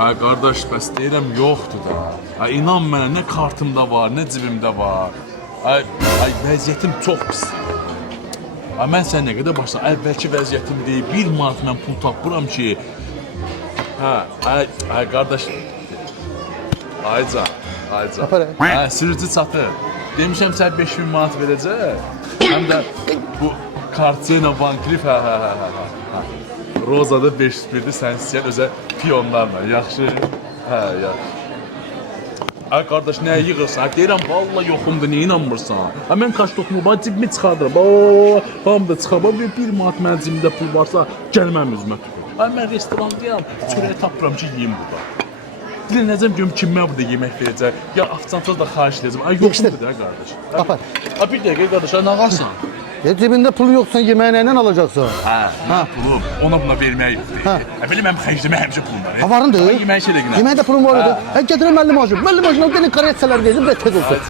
Ay qardaş, bəs deyirəm yoxdur da. Ay inan mənə, nə kartımda var, nə cibimdə var. Ay vəziyyətim çox pis. Ay mən sən nə qədər başla, əvvəlki vəziyyətim deyil, 1 manat mən pul tapıram ki. Hə, ay qardaş. Aycan. Hə, sürücü çatır. Demişəm sən 5000 manat verəcək. Həm də bu kartçı ilə bankrif, hə. Rozada 501'di, sən istəyən özə piyonlarla, yaxşı? Hə, yaxşı. Ay qardaş, nəyə yığırsan? Deyirəm, valla yoxumdur, niyə inanmırsan? Mən kaç toxumu var, cibimi çıxardıram. Hamı da çıxar, 1 manat mənim cibimdə pul varsa, gəlməm üzümə tükür. Ay mən restorandayam, çörəyə tapıram ki, yiyeyim burada. Dilənəcəm görüm kim mən burada yemək verəcək, ya afçantaz da xahiş edəcəm. Ay yoxumdur da qardaş. Apar. Ay bir dəqiqə qardaş, ay nə qalsan? Ya cebində pul yoxsa yeməyi nə ilə alacaqsan? Hə, pulum, ona buna vermək yoxdur. Belə mənim xərcimə həmişə pulum var. Ha varındır. Yemək şeylə günə. Yeməyə də pulum var idi. Gətirəm 50 maaşı. 50 maaşına gəlin karetsələr verdim və tez olsun.